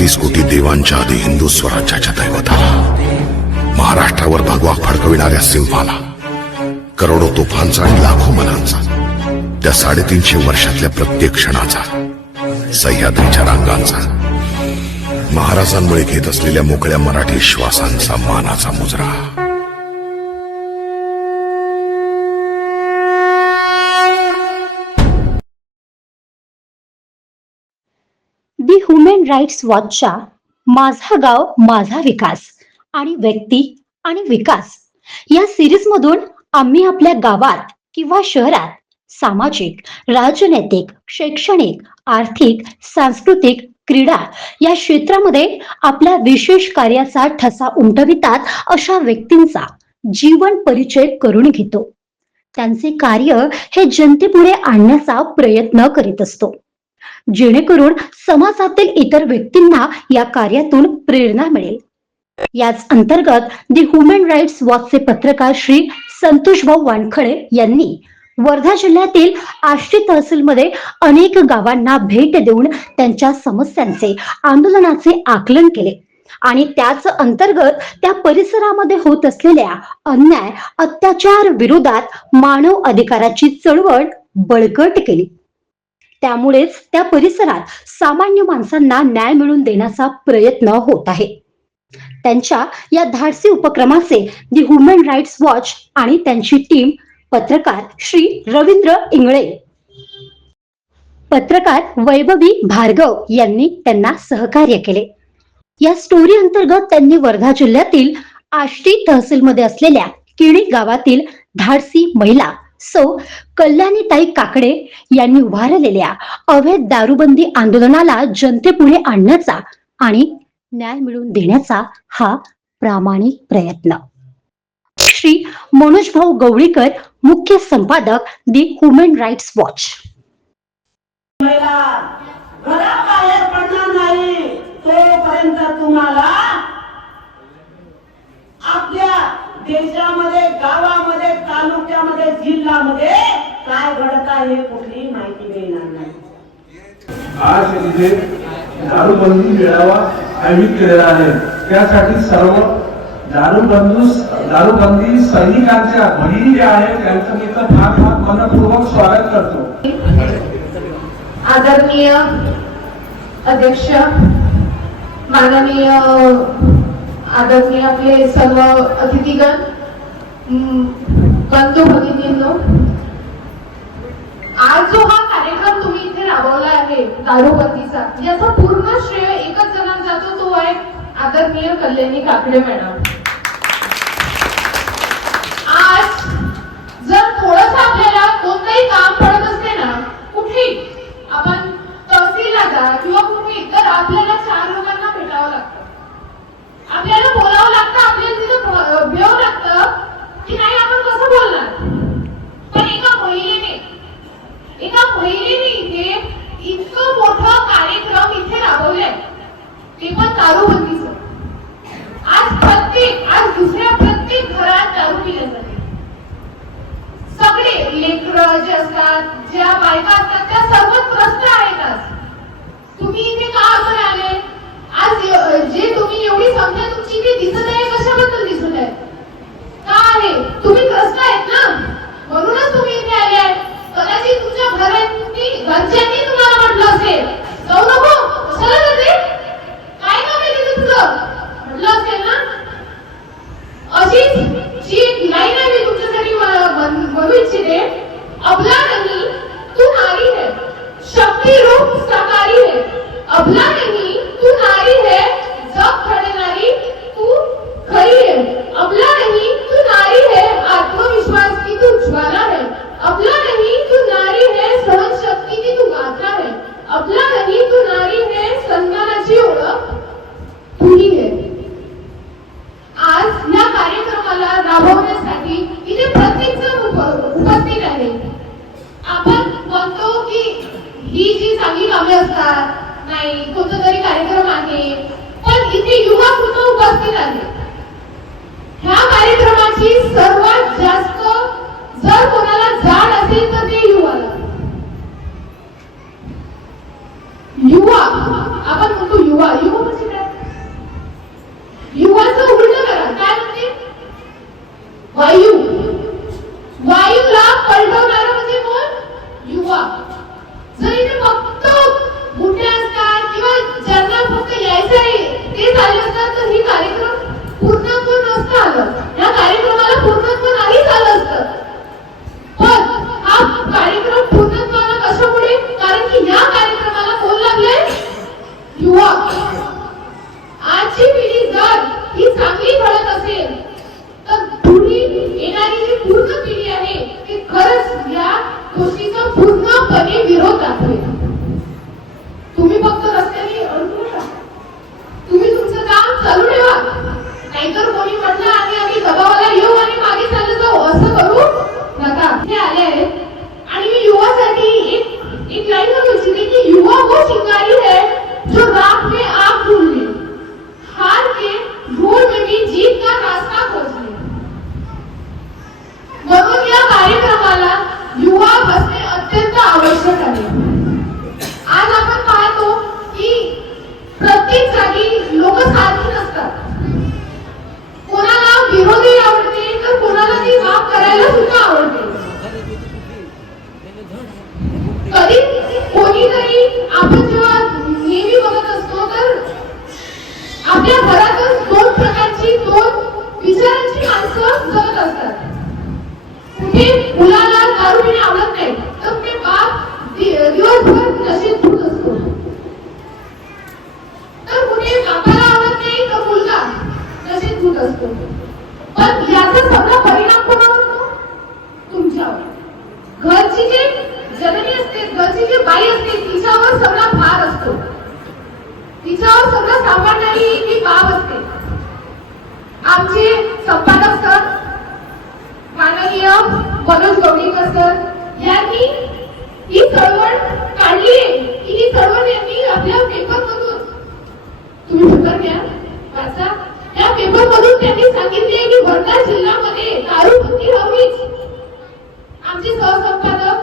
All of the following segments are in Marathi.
132 कोटी देवांच्या आधी हिंदू स्वराज्याच्या दैवताला, महाराष्ट्रावर भगवा फडकविणाऱ्या सिंहाला, करोडो तोफांचा आणि लाखो मनांचा, त्या 350 वर्षातल्या प्रत्येक क्षणाचा, सह्याद्रीच्या रांगांचा, महाराजांमुळे घेत असलेल्या मोकळ्या मराठी श्वासांचा मानाचा मुजरा. दी ह्युमन राईट्स वॉचच्या माझा गाव माझा विकास आणि व्यक्ती आणि विकास या सिरीज मधून आम्ही आपल्या गावात किंवा शहरात सामाजिक, राजनैतिक, शैक्षणिक, आर्थिक, सांस्कृतिक, क्रीडा या क्षेत्रामध्ये आपल्या विशेष कार्याचा ठसा उमटवितात अशा व्यक्तींचा जीवन परिचय करून घेतो. त्यांचे कार्य हे जनतेपुढे आणण्याचा प्रयत्न करीत असतो, जेणेकरून समाजातील इतर व्यक्तींना या कार्यातून प्रेरणा मिळेल. याच अंतर्गत दी ह्युमन राईट्स वॉचचे पत्रकार श्री संतोषभाऊ वानखडे यांनी वर्धा जिल्ह्यातील आष्टी तहसीलमध्ये अनेक गावांना भेट देऊन त्यांच्या समस्यांचे, आंदोलनाचे आकलन केले आणि त्याच अंतर्गत त्या परिसरामध्ये होत असलेल्या अन्याय, अत्याचार विरोधात मानव अधिकाराची चळवळ बळकट केली. त्यामुळेच त्या परिसरात सामान्य माणसांना न्याय मिळवून देण्याचा प्रयत्न होत आहे. त्यांच्या या धाडसी उपक्रमाचे दी ह्युमन राईट्स वॉच आणि त्यांची टीम पत्रकार श्री रवींद्र इंगळे, पत्रकार वैभवी भार्गव यांनी त्यांना सहकार्य केले. या स्टोरी अंतर्गत त्यांनी वर्धा जिल्ह्यातील आष्टी तहसीलमध्ये असलेल्या किणी गावातील धाडसी महिला सौ कल्याणीताई काकडे यांनी उभारलेल्या अवैध दारूबंदी आंदोलनाला जनतेपुढे आणण्याचा आणि न्याय मिळवून देण्याचा हा प्रामाणिक प्रयत्न. श्री मनोजभाऊ गवळीकर, मुख्य संपादक दी ह्युमन राईट्स वॉच. घराबाहेर पडणार नाही तोपर्यंत तुम्हाला आपल्या देशामध्ये, गावामध्ये, तालुक्यामध्ये, जिल्ह्यामध्ये काय घडत आहे कुठली माहिती मिळणार नाही. आज इथे दारूबंदी मेळावा आयोजित केलेला आहे. त्यासाठी सर्व दारूबंदी सैनिकांच्या भगिनी ज्या आहेत त्यांचं मी तर फार फार मनपूर्वक स्वागत करतो. आदरणीय अध्यक्ष, माननीय आदरणीय आपले सर्व अतिथीगण, बंधू भगिनींनो, आज जो हा कार्यक्रम तुम्ही इथे राबवला आहे दारूबंदीचा, याचा पूर्ण श्रेय एकच जणांना जातो, तो आहे आदरणीय कल्याणी काकडे मॅडम. आज जर थोडंसं आपल्याला कोणतंही काम पडत असते ना, कुठे आपण तहसीलला जा किंवा कुठे, तर आपल्याला 4 लोकांना भेटावं लागतं, आपल्याला बोलावं लागतं, आपल्याला तिथं भेटावं लागतं की नाही आपण कसं बोलणार. पण एका महिलेने इथे इतकं मोठं कार्यक्रम इथे राबवलाय, ते पण दारूबंदीचं. आज दुसऱ्या प्रत्येक घरात दारू पिल्या जाते. सगळे लेकरं जे असतात, ज्या बायका असतात, त्या सर्व त्रस्त आहेत. आज तुम्ही इथे का आपण आले? आज जे तुम्ही एवढी संख्या तुमची इथे दिसत आहे, कशाबद्दल दिसत आहे? का आहे? तुम्ही त्रस्त आहेत ना, म्हणूनच तुम्ही इथे आले आहेत. कदाचित तुमच्या घरच्यांनी तुम्हाला म्हटलं असेल, जाऊ नको, कशाला जाते, काय काम आहे तिथे तुझं, म्हटलं असेल ना. अशीच जी लाईन आहे मी तुमच्यासाठी म्हणू इच्छिते. अबला नहीं तू नारी है, शक्ति रूप साकारी है. अबला नहीं तू नारी है, जग खड़ेनारी तू खरी है. अबला नहीं तू नारी है, आत्मविश्वास की तू ज्वाला है. अबला नहीं तू नारी है, सहन शक्ति की तू गाथा है. अबला नहीं तू नारी है, सन्मानाची ओळख तुही है. आज या कार्यक्रमाला राबवण्यासाठी इथे प्रत्येक जण उपस्थित आहे. गोष्टीचा पूर्णपणे विरोध दाखवेल. तुम्ही फक्त रस्त्याने अडकू नका. तुम्ही तुमचं काम चालू ठेवा. नाहीतर कोणी म्हटलं आणि आम्ही दबावाला येऊ आणि मागे चाललं जाऊ असं करू नका. हे आले आहेत आणि मी युवासाठी एक लाईन बोलू इच्छिते की युवा वो चिंगारी है जो रात में आग ढूंढ ले, हार के ढूंढ में भी जीत का रास्ता खोज ले. म्हणून या कार्यक्रमाला युवा असणे अत्यंत आवश्यक आहे. आज आपण पाहतो की प्रत्येक जागी लोक सारखी नसतात. कोणाला विरोधी आवडते तर कोणाला ती माफ करायला सुद्धा आवडते. कधी कोणीतरी आपण जेव्हा नेहमी बघत असतो तर आपल्या घरातच दोन प्रकारची दोन विचारांची माणसं जगत असतात. कुठे मुलाला दारू पिणे आवडत नाही तर कुठे बाप दिवसभर नशेत धुत असतो, तर कुठे बापाला आवडत नाही तर मुलगा नशेत धुत असतो. पण याचा सगळा परिणाम कोणावर होतो? तुमच्यावर. घरची जी जननी असते, घरची जी बाई असते तिच्यावर सगळा भार असतो. तिच्यावर सगळं सांभाळणारी ती बाब असते. आमचे संपादक सर माननीय मनोज गवळीकर सर यांनी ही चळवळ काढली आहे की ही चळवळ यांनी आपल्या पेपरमधून, तुम्ही पेपर घ्या वाचा, या पेपरमधून त्यांनी सांगितले की वर्धा जिल्ह्यामध्ये दारूबंदी हवीच. आमचे सहसंपादक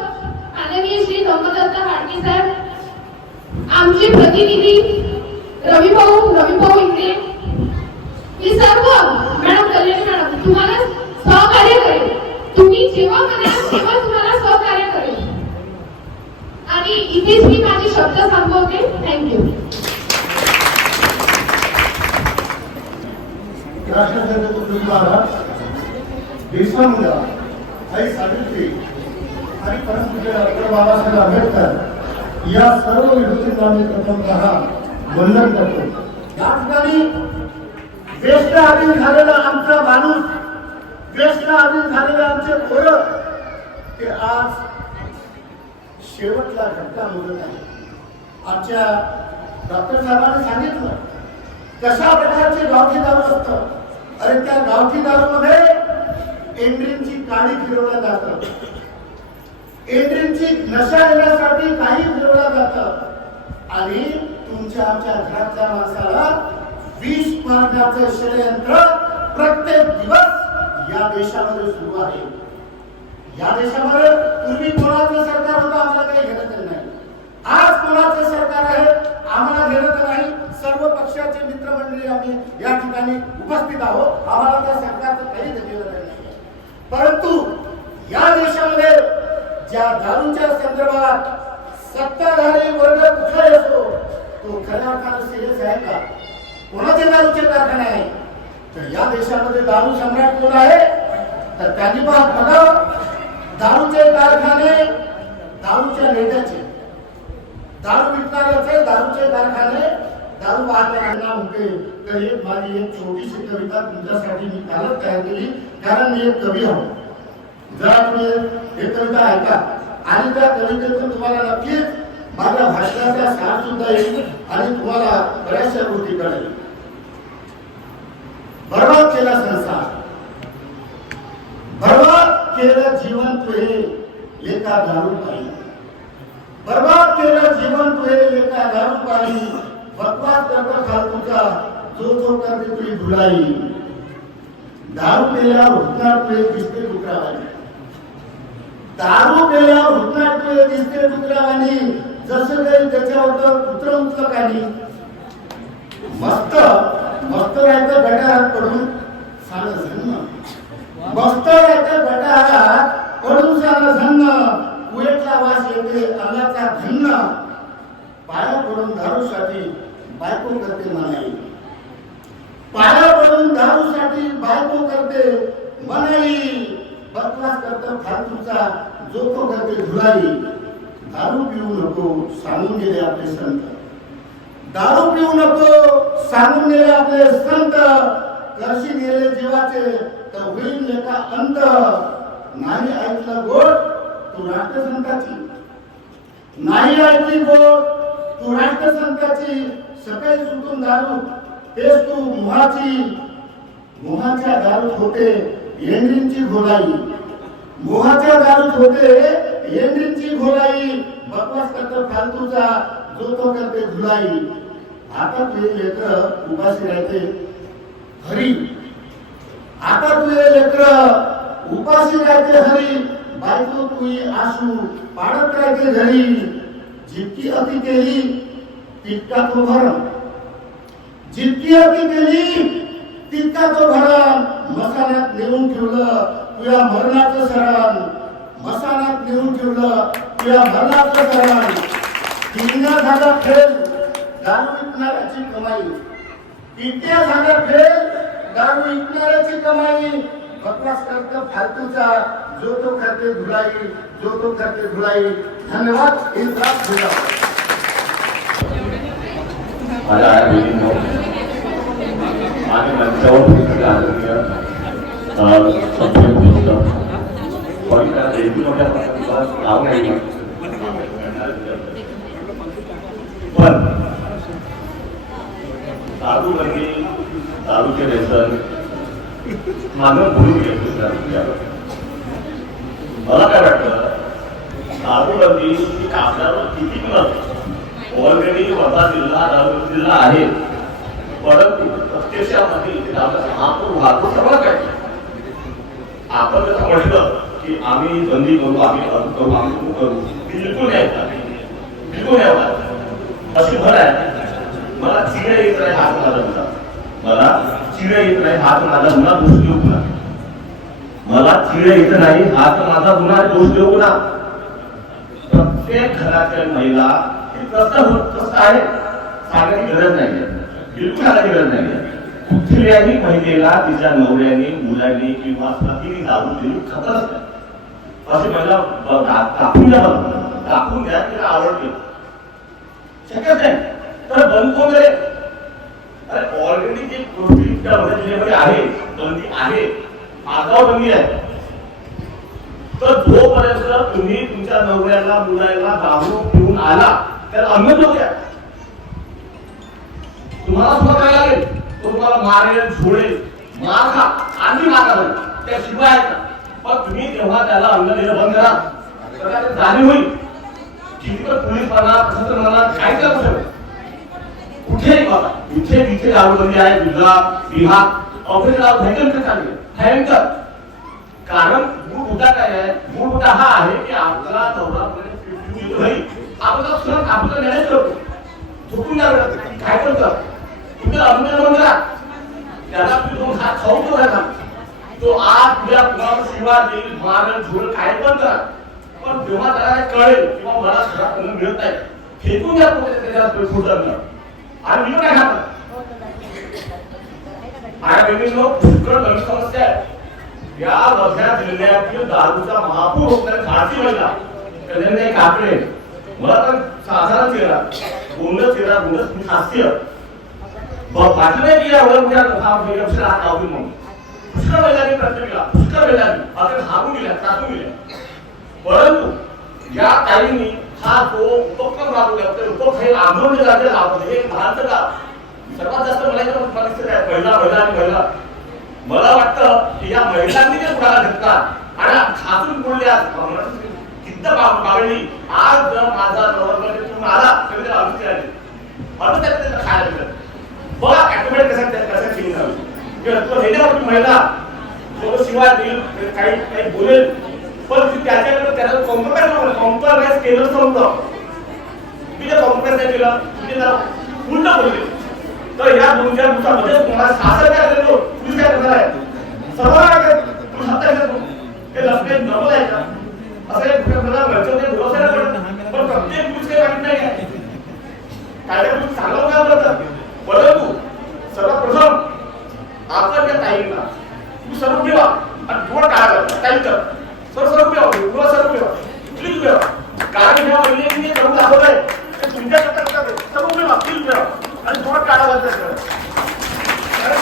माननीय श्री धर्मदत्त हाडगे साहेब, आमचे प्रतिनिधी रविभाऊ इंगळे, ही सर्व मॅडम कल्याणी मॅडम तुम्हाला सहकार्य करेल. तुम्ही जेव्हा म्हणाल तेव्हा तुम्हाला सहकार्य करेल. आणि इथेच मी माझे शब्द संपवते. थँक्यू. राष्ट्रसंत तुकडोजी महाराज, बिरसा मुंडा, आई सावित्री आणि परमपूज्य डॉक्टर बाबासाहेब आंबेडकर या सर्व विभूतींना मी प्रथमतः वंदन करतो. या ठिकाणी ज्येष्ठ अधीन झालेला आमचा माणूस, ज्येष्ठ अधीन झालेले आमचे पोरं ते आज शेवटला घटका बोलत आहे. आमच्या डॉक्टर साहेबांनी सांगितलं कशा प्रकारचे गावठी दारू असतं. अरे त्या गावठी दारू मध्ये एंड्रीनची काडी फिरवलं जातं. एंड्रीनची नशा येण्यासाठी काही फिरवलं जातं आणि तुमच्या आमच्या घरातल्या माणसाला विष मारण्याचं षडयंत्र प्रत्येक दिवस या देशामध्ये सुरू आहे. या देशामध्ये पूर्वी कोणाचं सरकार होतं आम्हाला काही घेणं नाही. आज कोणाचं सरकार आहे आम्हाला घेणं नाही. सर्व पक्षाचे मित्रमंडळी आम्ही या ठिकाणी उपस्थित आहोत. आम्हाला त्या सरकारचं काही घेणं नाही. परंतु या देशामध्ये ज्या दारूच्या संदर्भात सत्ताधारी वर्ग कुठलाही असो तो खऱ्या अर्थानं सिरियस आहे का? कोणाचे दारूचे कारखाने आहे? तर या देशामध्ये दारू सम्राट कोण आहे? तर त्यांनी बघा दारूचे कारखाने दारूच्या नेत्याचे, दारू विकणाऱ्याचे दारूचे कारखाने दारू वाहणाऱ्यांना होते. तर एक माझी एक छोटीशी कविता तुमच्यासाठी मी कालच तयार केली, कारण मी एक कवी आहो. जरा तुम्ही हे कविता ऐका आणि त्या कवितेतून तुम्हाला नक्कीच माझ्या भाषणाचा सार सुद्धा येईल आणि तुम्हाला बऱ्याचशा गोष्टी कळेल. बर्बाद केला संसार, बर्बाद केलं जीवन तुझे लेका दारू पाहिजे, बर्बाद केलं जीवन तुझे लेका दारू पाहिजे. बकवास करता फालतूचा जो करते तुझी धुलाई. दारू पेल्यावर उठणार तुझे दिसते डुकरावानी, दारू पेल्यावर उठणार तुझे दिसते डुकरावानी. जसं काही त्याच्यावर कुत्र उचलं काही मस्त मस्त राहायचं गटारात पडून सारं झन्न, मस्त राहायचं गटारात पडून सारं झन्न. कुवेतला वास येते अन्नाचा धन्न. पाया पडून दारूसाठी बायको करते मनाई, पाया पडून दारूसाठी बायको करते मनाई. बकवास करतं फालतूचा जोखो करते धुलाई. दारू पिऊ नको सांगून गेले आपले संत, दारू पिऊ नको सांगून गेले आपले संत. करशी गेले जीवाचे तर होईल लेखा अंत. नाही ऐकलं गोड तू राष्ट्रसंताची नाही ऐकली गोड तू राष्ट्रसंताची सकाळी सुटून दारू तेच तू मोहाच्या दारूत होते येंडींची घोलाई मोहाच्या दारूत होते येंडींची घोलाई बकवास करतो फालतूचा जो तो करते धुलाई आता तुझे लेकर उपाशी राहते हरी आता तुझे लेकर उपाशी राहते हरी बायको तुझी आसू पाडत राहते घरी जितकी अति केली तितका तो भरण जितकी अति केली तितका तो भरण मसाल्यात नेऊन ठेवलं तुझ्या मरणाचं सरण मसाल्यात नेऊन ठेवलं तुझ्या मरणाचं सरण तिन्हा झाला फेल दारू विकणाऱ्याची कमाई तिन्हा झाला फेल दारू विकणाऱ्याची कमाई बकवास करत फालतूचा जो तो करते धुलाई जो तो करते धुलाई धन्यवाद इंद्राज भैया माझ्या आया बहिणींनो आणि मंचावर आदरणीय पण त्या देवी मोठ्या नाव नाही पण दारूचे व्यसन मानव भरून घेतो. मला काय वाटतं दारूबंदी ही कापल्यावर किती नसते ऑलरेडी वर्धा जिल्हा आहे परंतु प्रत्यक्षामध्ये वाहतूक सगळं काय आपण जसं म्हटलं की आम्ही बंदी करू आम्ही करू आम्ही करू बिलकुल नाही अशी भर आहे. मला चिडे येत नाही हात माझा गुन्हा मला चिडे येत नाही हात माझा गुन्हा दोष देऊ गुन्हा मला चिडे येत नाही हात माझा गुन्हा दोष देऊ गुन्हा. प्रत्येक घरातील महिला कसं आहे सांगण्याची गरज नाही बिलकुल सांगण्याची गरज नाही. कुठल्याही महिलेला तिच्या नवऱ्याने मुलांनी किंवा पतीने दारू दिली खतरच नाही. अशी महिला दाखवून द्या तिला आवडते शक्यच नाही तर बंद कोण करेल. अरे ऑलरेडी जी गोष्टी त्या जिल्ह्यामध्ये आहे बंदी आहे आगाव बंदी आहे तर जोपर्यंत तुम्ही तुमच्या नवऱ्याला मुलाला दारू पिऊन आला त्याला अन्न देऊ द्या. तुम्हाला सुद्धा काय लागेल तो तुम्हाला मारेल झोडेल मार खा आणि माराल त्याशिवाय पण तुम्ही तेव्हा त्याला अन्न देणं बंद करा जाणीव होईल. किती तर पोलीसपणा कसं मला काय करू शकत कुठेही बघा इथे तिथे दारूबंदी आहे गुजरात बिहार ऑफिसला भयंकर चालले भयंकर. कारण मूळ मुद्दा काय आहे मूळ मुद्दा हा आहे की आपला नवरा आपला सण आपलं मॅनेज करतो चुकून काय करतो तुमच्या अन्न बंद करा त्याला दोन हात खाऊन राहता तो आज तुझ्या कुणाला शिवा देईल मारेल झोड काय पण करा पण जेव्हा त्याला कळेल किंवा मला खराब करून मिळत नाही फेकून द्या त्याच्या सोडत आणि मी काय खात आया बहिणींनो पुष्कळ गंभीर समस्या आहे. या वर्ध्या जिल्ह्यातील दारूचा महापूर होणारी भारतीय महिला कल्याण काकडे मला तर साधारण चेहरा बोलणं हास्य वाटलं नाही की एवढ्या मोठ्या लोकांना हात लावतील म्हणून पुष्कळ महिलांनी प्रत्येकाला पुष्कळ महिलांनी आता घाबरून गेल्या टाकून गेल्या. परंतु या ताईंनी हा जो उपक्रम राबवला तर उपक्रम आंदोलन जाते राबवले हे भारत का सर्वात जास्त मला परिस्थिती आहे महिला मला वाटतं की या महिलांनी ते पुढाकार घेतला आणि खासून बोलल्या किद्द बाबळी आज जर माझा नवरमध्ये तुम्ही आला तरी त्याला अनुमती आली आता त्याला खायला मिळत बघा ऍटोमॅटिक कसं चेंज झालं किंवा ह्याच्यावर महिला थोडं शिवाय देईल काही बोलेल पण त्याच्याकडे त्याला कॉम्प्रोमाइज केलं समजा मी जर कॉम्प्रोमाइज नाही केलं तुम्ही त्याला उलट बोलले तर या 2-4 दिवसामध्ये तुम्हाला शासन काय देतो तुम्ही काय करणार आहे सर्व तुम्ही हातात घेतो हे लफडे नवल आहे का असं एक घरचं भरोसा नाही पडत पण प्रत्येक गोष्ट काही वाईट नाही आहे काय गोष्टी चांगलं काय बोलतात परंतु सर्वप्रथम आपण त्या ताईंना तुम्ही सर्व ठेवा आणि थोडं काय टाईम कर सर्व ठेवा थोडं सर्व ठेवा क्लिक ठेवा कारण ह्या महिलेने करून दाखवलंय ते तुमच्या सर्व ठेवा क्लिक ठेवा आणि थोडं काढा बंद करा कारण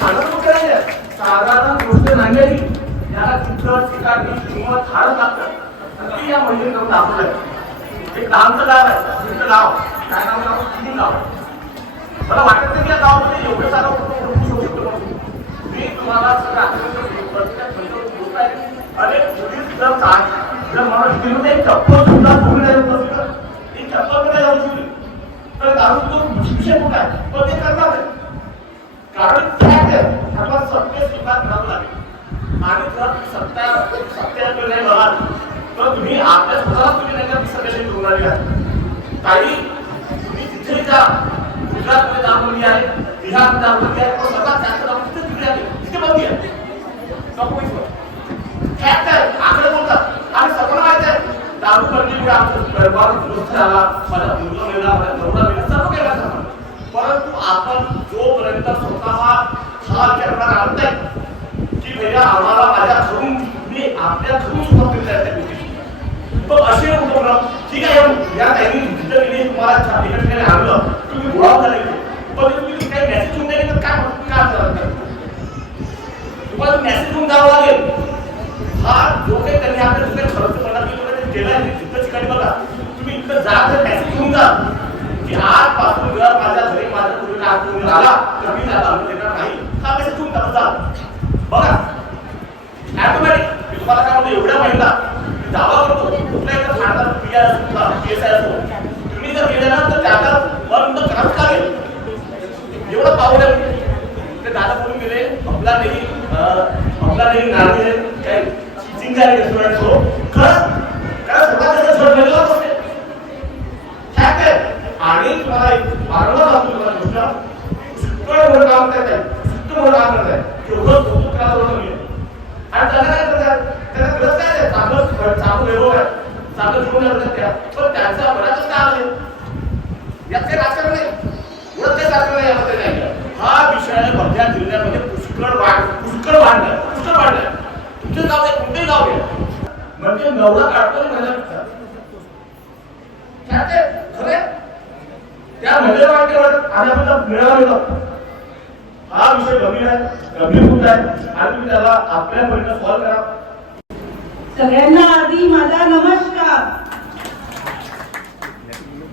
खाणं करायचं साधारण गोष्ट नाही आहे. याला चित्र ठिकाणी किंमत फारच लागतं. ती या महिलेने करून दाखवलंय. एक लहानचं गाव आहे, तिथं गाव काय नाव किती गाव. मला वाटत नाही की या गावामध्ये एवढं सारं होऊ शकतो म्हणून. मी तुम्हाला सगळं अरे पोलीस जर माणूस गेलो एक चप्पल सुद्धा एक चप्पल मध्ये जाऊ शकली तर दारू तो शिक्षण कुठं आहे तो ते करणार आहे. कारण त्याला सत्य स्वीकार करावं लागेल. आणि जर सत्याकडे नाही बघाल तर तुम्ही आपल्या स्वतःला तुम्ही नाही का दिसत कशी करून आली आहे. काही तुम्ही तिथे जा गुजरातमध्ये दाखवली आहे, बिहारमध्ये दाखवली आहे, पण सर्वात जास्त दाखवली तिथे तिकडे आली तिथे बघली आहे. आकडे बोलतात आणि सगळं माहित आहे. दारू बंदीमुळे आमचं परिवार दुरुस्त झाला, माझा मुलगा मिळाला, माझा नवरा मिळाला, सर्व काही झालं. परंतु आपण जोपर्यंत स्वतः हा करणार आहोत नाही की भैया आम्हाला माझ्या घरून मी आपल्या घरून सुरुवात करता येते गोष्टी. पण असे उपक्रम ठीक आहे या त्यांनी जिथं गेली तुम्हाला एका ठिकाणी आणलं तुम्ही गोळा झाले पण तुम्ही काही मेसेज होऊन गेले तर काय करणार तुम्हाला मेसेज होऊन जावं लागेल. हा जो काही त्यांनी आपल्या दुसऱ्या खर्च करणार की गेला आहे तिथं ठिकाणी बघा तुम्ही इथं जा तर मेसेज घेऊन जा की आजपासून जर माझ्या घरी माझ्या मुलीला आठवून आला तर मी त्याला आणून देणार नाही. हा मेसेज घेऊन जा बघा ॲटोमॅटिक. मी तुम्हाला काय म्हणतो एवढ्या महिला दावा करतो कुठल्या एका खाणार केस आहे असो तुम्ही जर गेले ना तर त्याला बंद करावं लागेल. एवढं पाहूया ते दादा बोलून गेले आपला नाही नाणी आहे काय चिंग आहे रेस्टॉरंट हो खरं काय स्वतःचा शोध घेतला असते आणि तुम्हाला एक वारंवार सांगतो तुम्हाला गोष्ट सुट्टं मोठं काम करत आहे सुट्टं मोठं काम करत आहे एवढं कौतुक करायला बरोबर नाही. आणि त्याला काय करतात त्याला गरज काय आहे चांगलं वैभव आहे चांगलं जीवन करतात त्या पण त्यांचा बऱ्याच काय आहे यात काही राजकारण नाही एवढं काही राजकारण यामध्ये नाही. हा विषय वर्धा जिल्ह्यामध्ये पुष्कळ वाढलाय. तुमचं गाव आहे कोणतेही गाव आहे म्हणजे नवरा काढतो महिला खरे त्या महिलेला वाटते आणि आपण मिळाला हा विषय गंभीर आहे गंभीरभूत आहे आणि तुम्ही त्याला आपल्या परीने सॉल्व्ह करा. सगळ्यांना आधी माझा नमस्कार.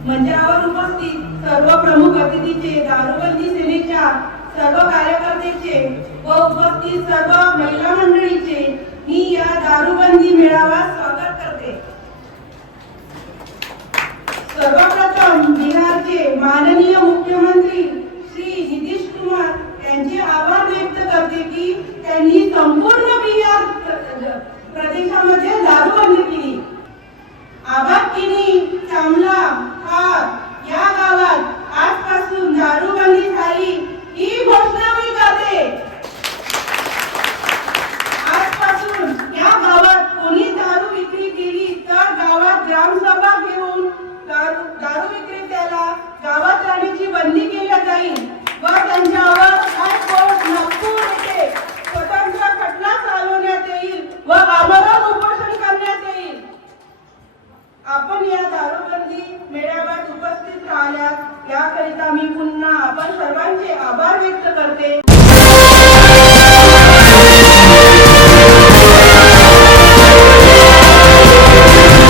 मंचावर उपस्थित सर्व प्रमुख अतिथीचे, दारूबंदी सेनेच्या सर्व कार्यकर्त्याचे व उपस्थित सर्व महिला मंडळीचे मी या दारूबंदी मेळाव्यात स्वागत करते. सर्वप्रथम बिहारचे माननीय मुख्यमंत्री श्री नितीश कुमार यांचे आभार व्यक्त करते की त्यांनी संपूर्ण बिहार प्रदेशामध्ये